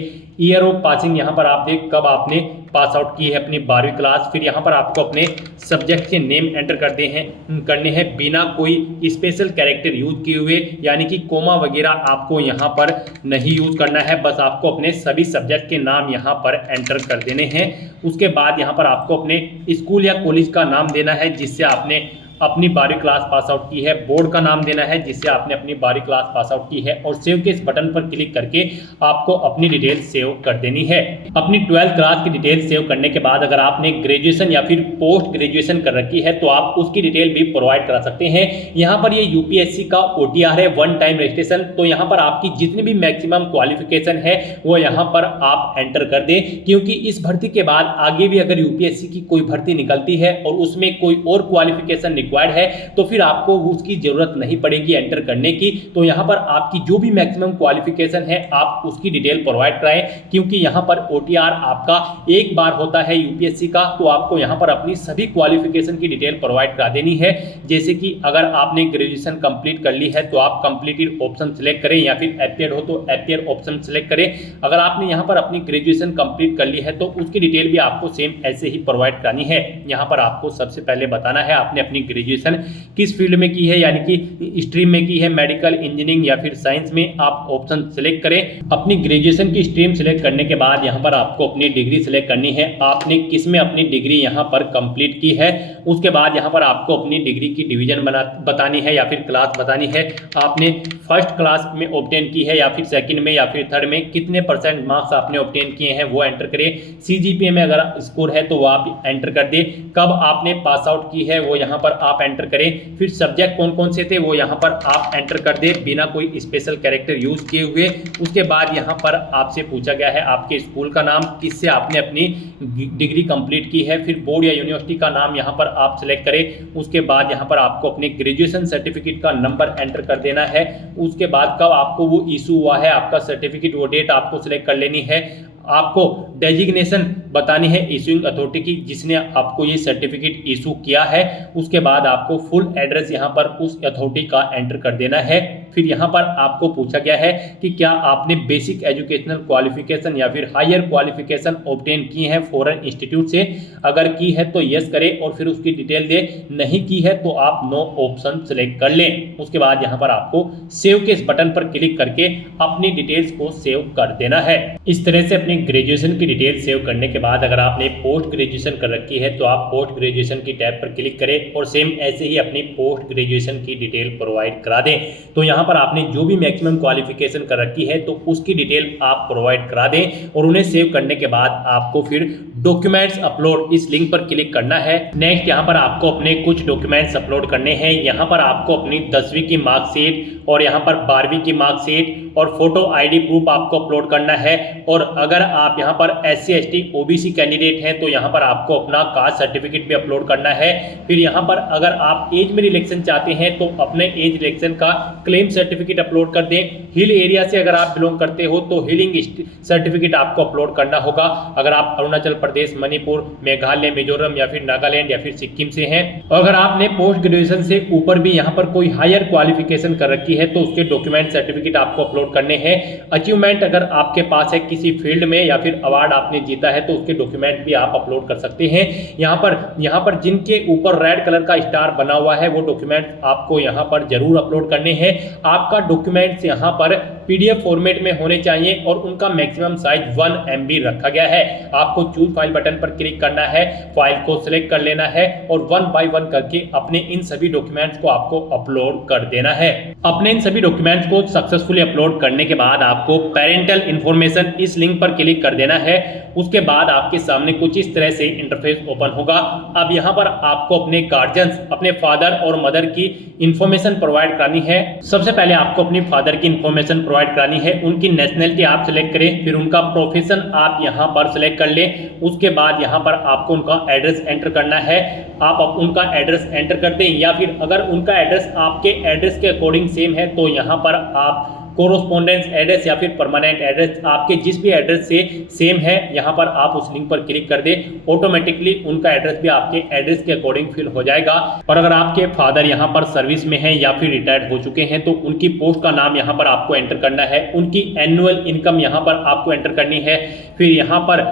ईयर ऑफ पासिंग यहाँ पर आप देख कब आपने पास आउट की है अपनी 12वीं क्लास। फिर यहाँ पर आपको अपने सब्जेक्ट के नेम एंटर करने हैं बिना कोई स्पेशल कैरेक्टर यूज किए हुए, यानी कि कोमा वगैरह आपको यहाँ पर नहीं यूज करना है। बस आपको अपने सभी सब्जेक्ट के नाम यहाँ पर एंटर कर देने हैं। उसके बाद यहाँ पर आपको अपने स्कूल या कॉलेज का नाम देना है जिससे आपने अपनी 12वीं क्लास पास आउट की है, बोर्ड का नाम देना है जिससे आपने अपनी 12वीं क्लास पास आउट की है और सेव के इस बटन पर क्लिक करके आपको अपनी डिटेल सेव कर देनी है। अपनी 12th क्लास की डिटेल सेव करने के बाद अगर आपने ग्रेजुएशन या फिर पोस्ट ग्रेजुएशन कर रखी है तो आप उसकी डिटेल भी प्रोवाइड करा सकते हैं। यहाँ पर ये UPSC का OTR है, वन टाइम रजिस्ट्रेशन। तो यहाँ पर आपकी जितनी भी मैक्सिमम क्वालिफिकेशन है वो यहाँ पर आप एंटर कर दें, क्योंकि इस भर्ती के बाद आगे भी अगर UPSC की कोई भर्ती निकलती है और उसमें कोई और क्वालिफिकेशन रिक्वायर्ड है तो फिर आपको उसकी जरूरत नहीं पड़ेगी एंटर करने की। तो यहाँ पर आपकी जो भी मैक्सिमम क्वालिफिकेशन है आप उसकी डिटेल प्रोवाइड कराएं, क्योंकि यहाँ पर OTR आपका एक बार होता है UPSC का। तो आपको यहाँ पर अपनी सभी क्वालिफिकेशन की डिटेल प्रोवाइड करा देनी है। जैसे कि अगर आपने ग्रेजुएशन कंप्लीट कर ली है तो आप कंप्लीटेड ऑप्शन सेलेक्ट करें या फिर अपीयर्ड हो तो अपीयर ऑप्शन सेलेक्ट करें। अगर आपने यहाँ पर अपनी ग्रेजुएशन कंप्लीट कर ली है तो उसकी डिटेल भी आपको सेम ऐसे ही प्रोवाइड करानी है। यहाँ पर आपको सबसे पहले बताना है आपने अपनी ग्रेजुएशन किस फील्ड में की है, यानी कि स्ट्रीम में की है, मेडिकल, इंजीनियरिंग या फिर साइंस में। आप ऑप्शन सेलेक्ट करें। अपनी ग्रेजुएशन की स्ट्रीम सेलेक्ट करने के बाद यहाँ पर आपको अपनी डिग्री सेलेक्ट करनी है, आपने किस में अपनी डिग्री यहाँ पर कंप्लीट की है। उसके बाद यहाँ पर आपको अपनी डिग्री की डिवीजन बतानी है या फिर क्लास बतानी है। आपने फर्स्ट क्लास में ऑब्टेन की है या फिर सेकंड में या फिर थर्ड में, कितने परसेंट मार्क्स आपने ऑब्टेन किए हैं वो एंटर करें। CGPA में अगर स्कोर है तो वो आप एंटर कर दे। कब आपने पास आउट की है वो यहाँ पर आप एंटर करें। फिर सब्जेक्ट कौन कौन से थे वो यहाँ पर आप एंटर कर दे बिना कोई स्पेशल कैरेक्टर यूज किए हुए। उसके बाद यहाँ पर आपसे पूछा गया है आपके स्कूल का नाम, किससे आपने अपनी डिग्री कंप्लीट की है। फिर बोर्ड या यूनिवर्सिटी का नाम यहाँ पर आप सिलेक्ट करें। उसके बाद यहाँ पर आपको अपने ग्रेजुएशन सर्टिफिकेट का नंबर एंटर कर देना है। उसके बाद कब आपको वो इशू हुआ है आपका सर्टिफिकेट, वो डेट आपको सिलेक्ट कर लेनी है। आपको डेजिग्नेशन बतानी है इशूइंग अथॉरिटी की जिसने आपको ये सर्टिफिकेट इशू किया है। उसके बाद आपको फुल एड्रेस यहाँ पर उस अथॉरिटी का एंटर कर देना है। फिर यहाँ पर आपको पूछा गया है कि क्या आपने बेसिक एजुकेशनल क्वालिफिकेशन या फिर हायर क्वालिफिकेशन ऑब्टेन की है फॉरेन इंस्टीट्यूट से। अगर की है तो यस करें और फिर उसकी डिटेल दे, नहीं की है तो आप नो ऑप्शन सेलेक्ट कर लें। उसके बाद यहाँ पर आपको सेव के इस बटन पर क्लिक करके अपनी डिटेल्स को सेव कर देना है। इस तरह से अपनी ग्रेजुएशन की डिटेल सेव करने के बाद अगर आपने पोस्ट ग्रेजुएशन कर रखी है तो आप पोस्ट ग्रेजुएशन की टैब पर क्लिक करें और सेम ऐसे ही अपनी पोस्ट ग्रेजुएशन की डिटेल प्रोवाइड करा दें। तो यहाँ पर आपने जो भी मैक्सिमम क्वालिफिकेशन कर रखी है तो उसकी डिटेल आप प्रोवाइड करा दें और उन्हें सेव करने के बाद आपको फिर डॉक्यूमेंट्स अपलोड इस लिंक पर क्लिक करना है। नेक्स्ट यहाँ पर आपको अपने कुछ डॉक्यूमेंट्स अपलोड करने हैं। यहाँ पर आपको अपनी 10वीं की मार्कशीट और यहाँ पर 12वीं की मार्कशीट और फोटो आईडी प्रूफ आपको अपलोड करना है। और अगर आप यहाँ पर SC ST OBC कैंडिडेट हैं तो यहाँ पर आपको अपना कास्ट सर्टिफिकेट भी अपलोड करना है। फिर यहाँ पर अगर आप एज में रिलेक्शन चाहते हैं तो अपने एज रिलेक्शन का क्लेम सर्टिफिकेट अपलोड कर दें। हिल एरिया से अगर आप बिलोंग करते हो तो हिलिंग सर्टिफिकेट आपको अपलोड करना होगा। अगर आप अरुणाचल प्रदेश, मणिपुर, मेघालय, मिजोरम या फिर नागालैंड या फिर सिक्किम से हैं। और अगर आपने पोस्ट ग्रेजुएशन से ऊपर भी यहाँ पर कोई हायर क्वालिफिकेशन कर रखी है तो उसके डॉक्यूमेंट सर्टिफिकेट आपको अपलोड करने हैं। अचीवमेंट अगर आपके पास है किसी फील्ड में या फिर अवार्ड आपने जीता है तो उसके डॉक्यूमेंट भी आप अपलोड कर सकते हैं। यहाँ पर जिनके ऊपर रेड कलर का स्टार बना हुआ है वो डॉक्यूमेंट आपको यहाँ पर जरूर अपलोड करने हैं। आपका डॉक्यूमेंट्स यहाँ पर PDF फॉर्मेट में होने चाहिए और उनका मैक्सिमम साइज 1 MB रखा गया है। आपको चूज फाइल बटन पर क्लिक करना है, फाइल को सिलेक्ट कर लेना है और 1 बाय 1 करके अपने इन सभी डॉक्यूमेंट्स को आपको अपलोड कर देना है। अपने इन सभी डॉक्यूमेंट्स को सक्सेसफुली अपलोड करने के बाद आपको पेरेंटल इंफॉर्मेशन इस लिंक पर क्लिक कर देना है। उसके बाद आपके सामने कुछ इस तरह से इंटरफेस ओपन होगा। अब यहाँ पर आपको अपने गार्जियंस, अपने फादर और मदर की इंफॉर्मेशन प्रोवाइड करनी है। सबसे पहले आपको अपनी फादर की इंफॉर्मेशन प्रोवाइड करानी है। उनकी नेशनलिटी आप सिलेक्ट करें, फिर उनका प्रोफेशन आप यहाँ पर सिलेक्ट कर लें। उसके बाद यहाँ पर आपको उनका एड्रेस एंटर करना है। आप उनका एड्रेस एंटर कर दें या फिर अगर उनका एड्रेस आपके एड्रेस के अकॉर्डिंग सेम है तो यहाँ पर आप कोरोस्पोंडेंस एड्रेस या फिर परमानेंट एड्रेस आपके जिस भी एड्रेस से सेम है यहाँ पर आप उस लिंक पर क्लिक कर दें। ऑटोमेटिकली उनका एड्रेस भी आपके एड्रेस के अकॉर्डिंग फिल हो जाएगा। और अगर आपके फादर यहाँ पर सर्विस में हैं या फिर रिटायर्ड हो चुके हैं तो उनकी पोस्ट का नाम यहाँ पर आपको एंटर करना है। उनकी एनुअल इनकम यहाँ पर आपको एंटर करनी है। फिर यहाँ पर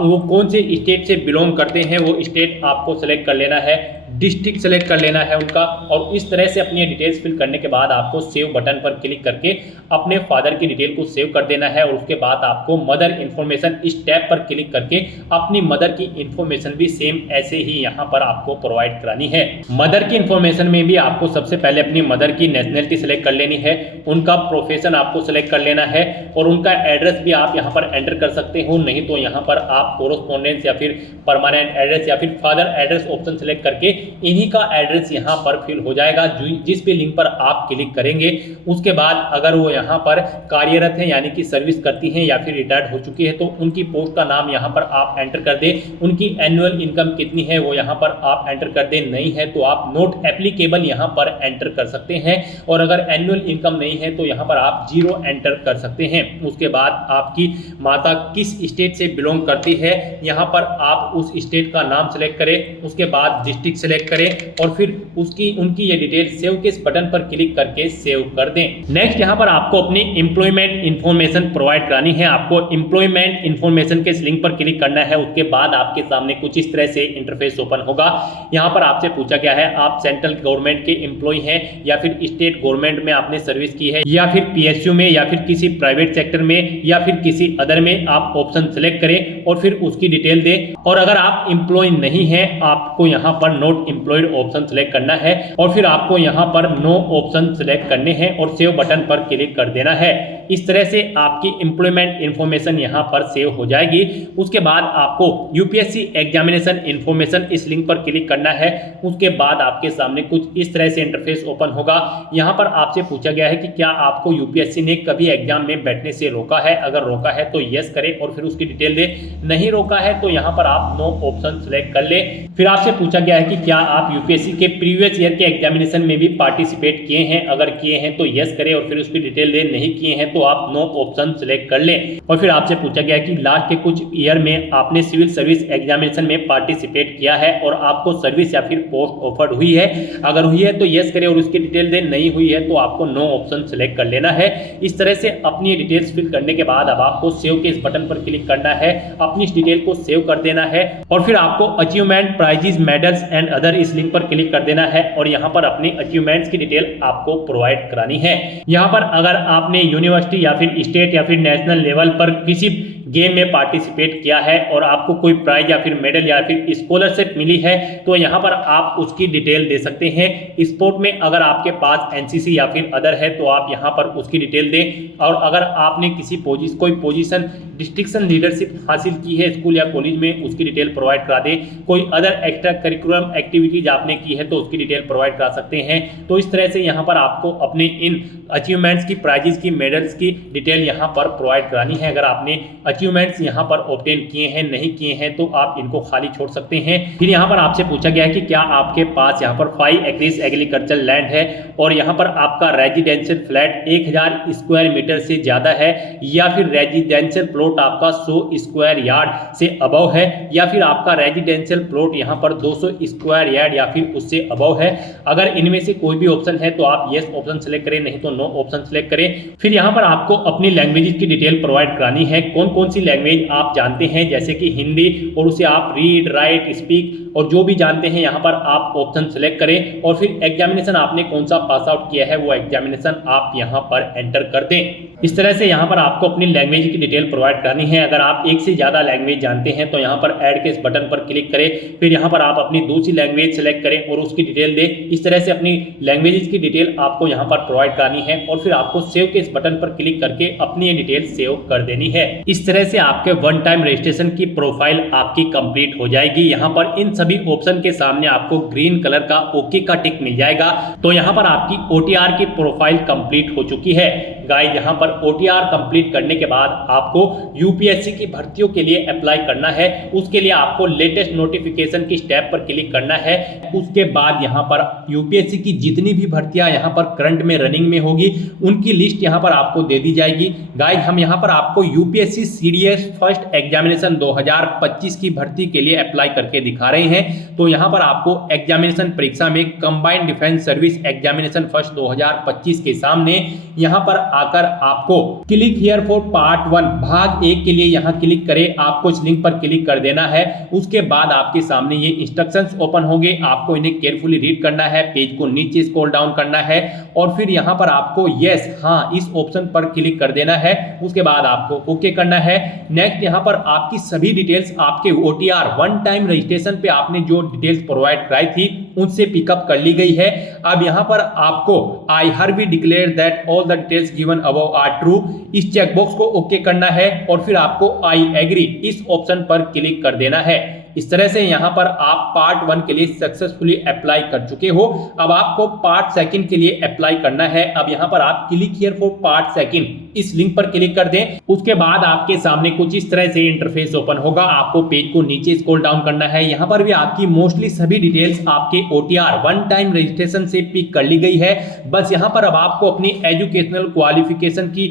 वो कौन से स्टेट से बिलोंग करते हैं वो स्टेट आपको सेलेक्ट कर लेना है, डिस्ट्रिक्ट सेलेक्ट कर लेना है उनका। और इस तरह से अपनी डिटेल्स फिल करने के बाद आपको सेव बटन पर क्लिक करके अपने फादर की डिटेल को सेव कर देना है। और उसके बाद आपको मदर इन्फॉर्मेशन इस टैब पर क्लिक करके अपनी मदर की इन्फॉर्मेशन भी सेम ऐसे ही यहाँ पर आपको प्रोवाइड करानी है। मदर की इन्फॉर्मेशन में भी आपको सबसे पहले अपनी मदर की नेशनलिटी सेलेक्ट कर लेनी है, उनका प्रोफेशन आपको सेलेक्ट कर लेना है और उनका एड्रेस भी आप यहाँ पर एंटर कर सकते हो। नहीं तो यहाँ पर आप कोरोस्पोंडेंस या फिर परमानेंट एड्रेस या फिर फादर एड्रेस ऑप्शन सेलेक्ट करके इन्हीं का एड्रेस यहाँ पर फिल हो जाएगा जिस भी लिंक पर आप क्लिक करेंगे। उसके बाद अगर वो यहाँ पर कार्यरत है यानी कि सर्विस करती हैं या फिर रिटायर्ड हो चुकी है तो उनकी पोस्ट का नाम यहाँ पर आप एंटर कर दें। उनकी एनुअल इनकम कितनी है वो यहाँ पर आप एंटर कर दें। नहीं है तो आप नोट एप्लीकेबल यहाँ पर एंटर कर सकते हैं और अगर एनुअल इनकम नहीं है तो यहाँ पर आप 0 एंटर कर सकते हैं। उसके बाद आपकी माता किस स्टेट से बिलोंग करती है यहाँ पर आप उस स्टेट का नाम सेलेक्ट करें। उसके बाद डिस्ट्रिक्ट सेलेक्ट करें और फिर उनकी ये डिटेल सेव के इस बटन पर क्लिक करके सेव कर दें। नेक्स्ट यहाँ पर आपको अपनी एम्प्लॉयमेंट इन्फॉर्मेशन प्रोवाइड करानी है। आपको एम्प्लॉयमेंट इन्फॉर्मेशन के इस लिंक पर क्लिक करना है। उसके बाद आपके सामने कुछ इस तरह से इंटरफेस ओपन होगा। यहाँ पर आपसे पूछा गया है आप सेंट्रल गवर्नमेंट के एम्प्लॉय हैं या फिर स्टेट गवर्नमेंट में आपने सर्विस की है या फिर PSU में या फिर किसी प्राइवेट सेक्टर में या फिर किसी अदर में। आप ऑप्शन सेलेक्ट करें और फिर उसकी डिटेल दें। और अगर आप एम्प्लॉय नहीं है आपको यहाँ पर नॉट एम्प्लॉयड ऑप्शन सेलेक्ट करना है और फिर आपको यहाँ पर नो ऑप्शन सेलेक्ट करने हैं और सेव बटन पर क्लिक कर देना है। इस तरह से आपकी एम्प्लॉयमेंट इंफॉर्मेशन यहाँ पर सेव हो जाएगी। उसके बाद आपको यूपीएससी एग्जामिनेशन इंफॉर्मेशन इस लिंक पर क्लिक करना है। उसके बाद आपके सामने कुछ इस तरह से इंटरफेस ओपन होगा। यहाँ पर आपसे पूछा गया है कि क्या आपको यूपीएससी ने कभी एग्जाम में बैठने से रोका है, अगर रोका है तो यस करें और फिर उसकी डिटेल दे, नहीं रोका है तो यहाँ पर आप नो ऑप्शन सेलेक्ट कर ले। फिर आपसे पूछा गया है कि क्या आप यूपीएससी के प्रीवियस ईयर के एग्जामिनेशन में भी पार्टिसिपेट किए हैं, अगर किए हैं तो यस करें और फिर उसकी डिटेल दे, नहीं किए हैं तो आप नो ऑप्शन सेलेक्ट कर ले। और फिर आपसे पूछा गया है कि लास्ट के कुछ ईयर में आपने सिविल सर्विस एग्जामिनेशन में पार्टिसिपेट किया है और आपको सर्विस या फिर पोस्ट ऑफर्ड हुई है, अगर हुई है तो यस करें और उसकी डिटेल दे, नहीं हुई है तो आपको नो ऑप्शन सेलेक्ट कर लेना है। इस तरह से अपनी डिटेल्स फिल करने के बाद अब आपको सेव के इस बटन पर क्लिक करना है, अपनी इस डिटेल को सेव कर देना है और फिर आपको achievement, prizes, medals and other इस लिंक पर क्लिक कर देना है और यहाँ पर अपनी अचीवमेंट्स की डिटेल आपको प्रोवाइड करानी है। यहाँ पर अगर आपने यूनिवर्सिटी या फिर स्टेट या फिर नेशनल लेवल पर किसी गेम में पार्टिसिपेट किया है और आपको कोई प्राइज या फिर मेडल या फिर स्कॉलरशिप मिली है तो यहाँ पर आप उसकी डिटेल दे सकते हैं। स्पोर्ट में अगर आपके पास एनसीसी या फिर अदर है तो आप यहाँ पर उसकी डिटेल दें और अगर आपने कोई पोजीशन डिस्ट्रिक्शन लीडरशिप हासिल की है स्कूल या कॉलेज में, उसकी डिटेल प्रोवाइड करा दें। कोई अदर एक्स्ट्रा करिकुलम एक्टिविटीज आपने की है तो उसकी डिटेल प्रोवाइड करा सकते हैं। तो इस तरह से यहाँ पर आपको अपने इन अचीवमेंट्स की, प्राइजेस की, मेडल्स की डिटेल यहाँ पर प्रोवाइड करानी है। अगर आपने अचीवमेंट्स यहाँ पर ऑब्टेन किए हैं, नहीं किए हैं तो आप इनको खाली छोड़ सकते हैं। फिर यहाँ पर आपसे पूछा गया है कि क्या आपके पास यहाँ पर 5 एकड़्स एग्रीकल्चर लैंड है और यहाँ पर आपका रेजिडेंशियल फ्लैट 1000 स्क्वायर मीटर से ज्यादा है या फिर रेजिडेंशियल प्लॉट आपका 100 स्क्वायर यार्ड से अबव है या फिर आपका रेजिडेंशियल प्लॉट यहाँ पर 200 स्क्वायर यार्ड या फिर उससे अबव है। अगर इनमें से कोई भी ऑप्शन है तो आप यस ऑप्शन सेलेक्ट करें, नहीं तो नो ऑप्शन सेलेक्ट करें। फिर यहाँ पर आपको अपनी लैंग्वेज की डिटेल प्रोवाइड करानी है। कौन कौन सी लैंग्वेज आप जानते हैं, जैसे कि हिंदी, और उसे आप रीड, राइट, स्पीक और जो भी जानते हैं यहाँ पर आप ऑप्शन सेलेक्ट करें और फिर एग्जामिनेशन आपने कौन सा पास आउट किया है वो एग्जामिनेशन आप यहाँ पर एंटर कर दें। इस तरह से यहाँ पर आपको अपनी लैंग्वेज की डिटेल प्रोवाइड करानी है। अगर आप एक से ज्यादा लैंग्वेज जानते हैं तो यहाँ पर ऐड के इस बटन पर क्लिक करें, फिर यहाँ पर आप अपनी दूसरी लैंग्वेज सेलेक्ट करें और उसकी डिटेल दें। इस तरह से अपनी लैंग्वेजेस की डिटेल आपको यहाँ पर प्रोवाइड करानी है और फिर आपको सेव के इस बटन पर क्लिक करके अपनी ये डिटेल सेव कर देनी है। इस तरह से आपके वन टाइम रजिस्ट्रेशन की प्रोफाइल आपकी कंप्लीट हो जाएगी। यहाँ पर इन सभी ऑप्शन के सामने आपको ग्रीन कलर का ओके का टिक मिल जाएगा। तो यहाँ पर आपकी ओटीआर की प्रोफाइल कंप्लीट हो चुकी है। गाइस, यहाँ पर ओटीआर कंप्लीट करने के बाद आपको यूपीएससी की भर्तियों के लिए अप्लाई करना है। उसके लिए आपको लेटेस्ट नोटिफिकेशन की स्टेप पर क्लिक करना है। उसके बाद यहाँ पर यूपीएससी की जितनी भी भर्तियां यहाँ पर करंट में रनिंग में होगी उनकी लिस्ट यहाँ पर आपको दे दी जाएगी। गाइस, हम यहाँ पर आपको यूपीएससी सीडीएस फर्स्ट एग्जामिनेशन 2025 की भर्ती के लिए अप्लाई करके दिखा रहे हैं। तो यहाँ पर आपको एग्जामिनेशन परीक्षा में combined defence service examination first 2025 के सामने यहाँ पर आकर आपको क्लिक हियर फॉर पार्ट 1 भाग 1 के लिए यहाँ क्लिक करें। आपको इस लिंक पर क्लिक कर देना है। उसके बाद आपके सामने ये इंस्ट्रक्शंस ओपन होंगे, आपको इन्हें केयरफुली रीड करना है, पेज को नीचे स्क्रॉल डाउन करना है और फिर यहाँ पर आपको यस हाँ इस ऑप्शन पर क्लिक कर देना है। उसके बाद आपको ओके करना है। नेक्स्ट यहाँ पर आपकी सभी डिटेल्स आपके ओटीआर वन टाइम रजिस्ट्रेशन पे आपने जो डिटेल्स प्रोवाइड कराई थी उनसे पिकअप कर ली गई है। अब यहाँ पर आपको I hereby declare that all the details given above are true, इस चेकबॉक्स को ओके करना है और फिर आपको आई एग्री इस ऑप्शन पर क्लिक कर देना है। इस तरह से यहाँ पर आप पार्ट 1 के लिए सक्सेसफुली अप्लाई कर चुके हो। अब आपको पार्ट 2 के लिए अप्लाई करना है। अब यहाँ पर आप क्लिक हियर फॉर पार्ट 2 इस लिंक पर क्लिक कर दें। उसके बाद आपके सामने कुछ इस तरह से इंटरफेस ओपन होगा। आपको पेज को नीचे स्क्रॉल डाउन करना है। यहाँ पर भी आपकी मोस्टली सभी डिटेल्स आपके ओटीआर वन टाइम रजिस्ट्रेशन से पिक कर ली गई है। बस यहाँ पर अब आपको अपनी एजुकेशनल क्वालिफिकेशन की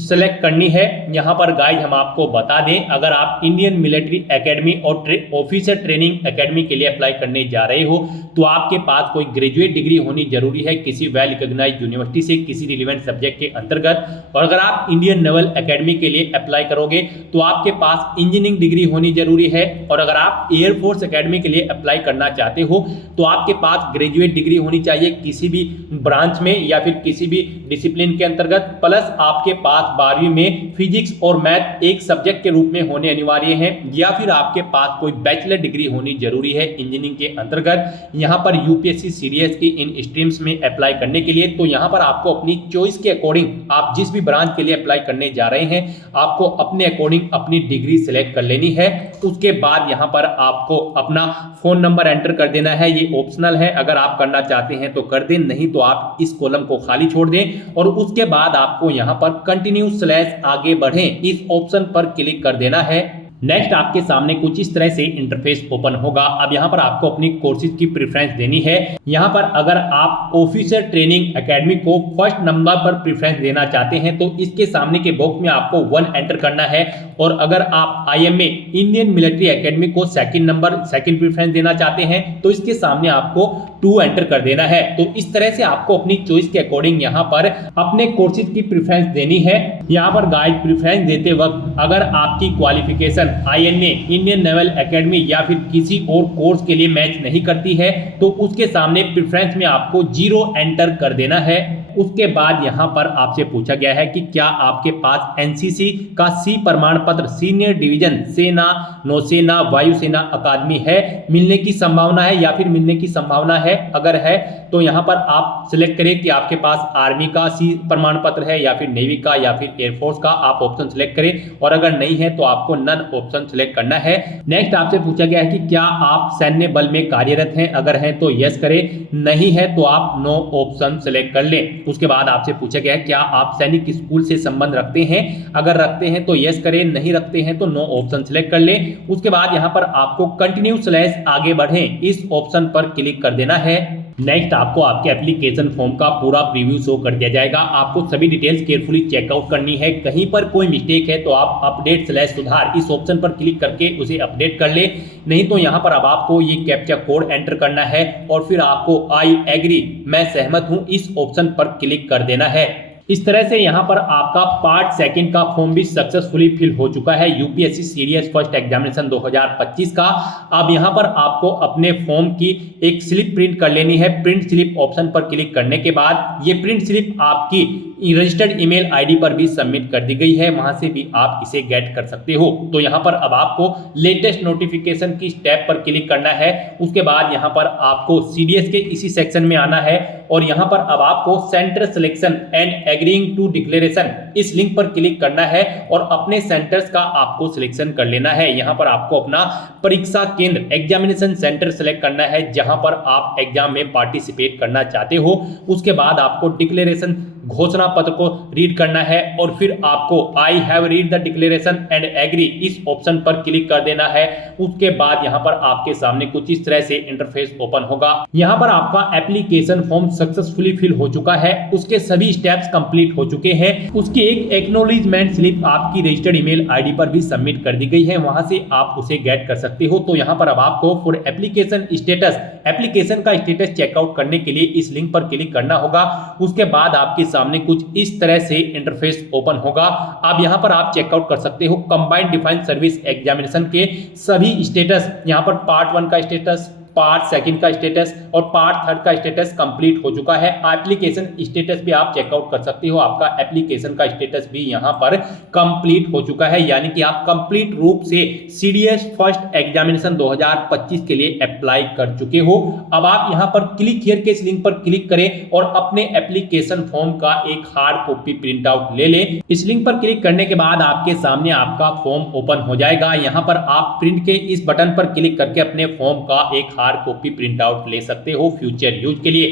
सेलेक्ट करनी है। यहाँ पर गाइस हम आपको बता दें, अगर आप इंडियन मिलिट्री एकेडमी और ऑफिसर ट्रेनिंग एकेडमी के लिए अप्लाई करने जा रहे हो तो आपके पास कोई ग्रेजुएट डिग्री होनी जरूरी है किसी वेल रिकॉग्नाइज्ड यूनिवर्सिटी से किसी रिलेवेंट सब्जेक्ट के अंतर्गत। और अगर आप इंडियन नेवल एकेडमी के लिए अप्लाई करोगे तो आपके पास इंजीनियरिंग डिग्री होनी जरूरी है। और अगर आप एयरफोर्स एकेडमी के लिए अप्लाई करना चाहते हो तो आपके पास ग्रेजुएट डिग्री होनी चाहिए किसी भी ब्रांच में या फिर किसी भी डिसिप्लिन के अंतर्गत, प्लस आपके पास 12वीं में फिजिक्स और मैथ एक सब्जेक्ट के रूप में होने अनिवार्य है या फिर आपके पास कोई बैचलर डिग्री होनी जरूरी है इंजीनियरिंग के अंतर्गत यहाँ पर यूपीएससी सीडीएस की इन स्ट्रीम्स में अप्लाई करने के लिए। तो यहाँ पर आपको अपनी चॉइस के अकॉर्डिंग आप जिस भी ब्रांच के लिए अप्लाई करने जा रहे हैं आपको अपने अकॉर्डिंग अपनी डिग्री सिलेक्ट कर लेनी है। उसके बाद यहाँ पर आपको अपना फोन नंबर एंटर कर देना है, ये ऑप्शनल है, अगर आप करना चाहते हैं तो कर दें, नहीं तो आप इस कॉलम को खाली छोड़ दें। और उसके बाद आपको यहाँ पर कंटिन्यू / आगे बढ़ें इस ऑप्शन पर क्लिक कर देना है। नेक्स्ट आपके सामने कुछ इस तरह से इंटरफेस ओपन होगा। अब यहाँ पर आपको अपनी कोर्सेज की प्रेफरेंस देनी है। यहाँ पर अगर आप ऑफिसर ट्रेनिंग एकेडमी को फर्स्ट नंबर पर प्रेफरेंस देना चाहते हैं तो इसके सामने के बॉक्स में आपको 1 एंटर करना है। और अगर आप IMA इंडियन मिलिट्री एकेडमी को सेकंड प्रेफरेंस देना चाहते हैं तो इसके सामने आपको 2 एंटर कर देना है। तो इस तरह से आपको अपनी चॉइस के अकॉर्डिंग यहाँ पर अपने कोर्सेज की प्रेफरेंस देनी है। यहाँ पर गाइड प्रेफरेंस देते वक्त अगर आपकी qualification INA Indian naval academy या फिर किसी और कोर्स के लिए मैच नहीं करती है तो उसके सामने प्रेफरेंस में आपको 0 एंटर कर देना है। उसके बाद यहाँ पर आपसे पूछा गया है कि क्या आपके पास NCC का C प्रमाण पत्र सीनियर डिवीजन सेना, नौसेना, वायुसेना अकादमी है, मिलने की संभावना है या फिर मिलने की संभावना है। अगर है तो यहाँ पर आप सिलेक्ट करें कि आपके पास आर्मी का C प्रमाण पत्र है या फिर नेवी का या फिर एयरफोर्स का, आप ऑप्शन सिलेक्ट करें। और अगर नहीं है तो आपको नन ऑप्शन सिलेक्ट करना है। नेक्स्ट आपसे पूछा गया है कि क्या आप सैन्य बल में कार्यरत हैं, अगर है तो यस करें, नहीं है तो आप नो ऑप्शन सिलेक्ट कर लें। उसके बाद आपसे पूछा गया है क्या आप सैनिक स्कूल से संबंध रखते हैं, अगर रखते हैं तो यस करें, नहीं रखते हैं तो नो ऑप्शन सिलेक्ट कर लें। उसके बाद यहाँ पर आपको कंटिन्यू / आगे बढ़ें इस ऑप्शन पर क्लिक कर देना है। नेक्स्ट आपको आपके एप्लीकेशन फॉर्म का पूरा प्रीव्यू शो कर दिया जाएगा। आपको सभी डिटेल्स केयरफुली चेकआउट करनी है। कहीं पर कोई मिस्टेक है तो आप अपडेट / सुधार इस ऑप्शन पर क्लिक करके उसे अपडेट कर ले, नहीं तो यहाँ पर अब आपको ये कैप्चा कोड एंटर करना है और फिर आपको आई एग्री मैं सहमत हूँ इस ऑप्शन पर क्लिक कर देना है। इस तरह से यहाँ पर आपका पार्ट 2 का फॉर्म भी सक्सेसफुली फिल हो चुका है यूपीएससी सीडीएस फर्स्ट एग्जामिनेशन 2025 का। अब यहाँ पर आपको अपने फॉर्म की एक स्लिप प्रिंट कर लेनी है। प्रिंट स्लिप ऑप्शन पर क्लिक करने के बाद ये प्रिंट स्लिप आपकी रजिस्टर्ड ईमेल आईडी पर भी सबमिट कर दी गई है, वहां से भी आप इसे गेट कर सकते हो। तो यहाँ पर अब आपको लेटेस्ट नोटिफिकेशन की टैब पर क्लिक करना है। उसके बाद यहाँ पर आपको सीडीएस के इसी सेक्शन में आना है और यहाँ पर अब आपको centre selection and agreeing to declaration इस लिंक पर क्लिक करना है और अपने सेंटर्स का आपको सिलेक्शन कर लेना है। यहाँ पर आपको अपना परीक्षा केंद्र एग्जामिनेशन सेंटर सेलेक्ट करना है जहां पर आप एग्जाम में पार्टिसिपेट करना चाहते हो। उसके बाद आपको डिक्लेरेशन घोषणा पत्र को रीड करना है और फिर आपको I have read the declaration and agree इस ऑप्शन पर क्लिक कर देना है। उसके बाद यहाँ पर आपके सामने कुछ इस तरह से इंटरफेस ओपन होगा। यहाँ पर आपका एप्लीकेशन फॉर्म सक्सेसफुली फिल हो चुका है, उसके सभी स्टेप्स कंप्लीट हो चुके हैं। उसकी एक एक्नॉलेजमेंट स्लिप आपकी रजिस्टर्ड ईमेल आईडी पर भी सबमिट कर दी गई है, वहां से आप उसे गेट कर सकते हो। तो यहाँ पर अब आपको फॉर एप्लीकेशन स्टेटस एप्लीकेशन का स्टेटस चेकआउट करने के लिए इस लिंक पर क्लिक करना होगा। उसके बाद आपके सामने कुछ इस तरह से इंटरफेस ओपन होगा। अब यहाँ पर आप चेकआउट कर सकते हो कंबाइंड डिफाइंड सर्विस एग्जामिनेशन के सभी स्टेटस। यहाँ पर पार्ट 1 का स्टेटस, पार्ट 2 का स्टेटस और पार्ट 3 का स्टेटस कंप्लीट हो चुका है। एप्लीकेशन स्टेटस भी आप चेकआउट कर सकते हो, आपका एप्लीकेशन का स्टेटस भी यहाँ पर कंप्लीट हो चुका है, यानी कि आप कंप्लीट रूप से सीडीएस फर्स्ट एग्जामिनेशन 2025 के लिए अप्लाई कर चुके हो। अब आप यहाँ पर क्लिक हियर के इस लिंक पर क्लिक करें और अपने एप्लीकेशन फॉर्म का एक हार्ड कॉपी प्रिंट आउट ले लें। इस लिंक पर क्लिक करने के बाद आपके सामने आपका फॉर्म ओपन हो जाएगा। यहाँ पर आप प्रिंट के इस बटन पर क्लिक करके अपने फॉर्म का एक हार्ड कॉपी प्रिंट आउट ले सकते हो फ्यूचर यूज के लिए।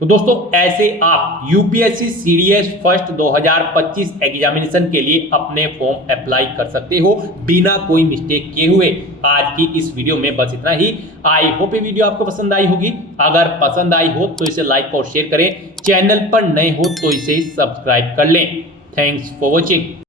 तो दोस्तों ऐसे आप यूपीएससी सीडीएस फर्स्ट 2025 एग्जामिनेशन के लिए अपने फॉर्म अप्लाई कर सकते हो बिना कोई मिस्टेक किए हुए। आज की इस वीडियो में बस इतना ही। आई होप ये वीडियो आपको पसंद आई होगी। अगर पसंद आई हो तो इसे लाइक और शेयर करें, चैनल पर नए हो तो इसे सब्सक्राइब कर लें। Thanks for watching.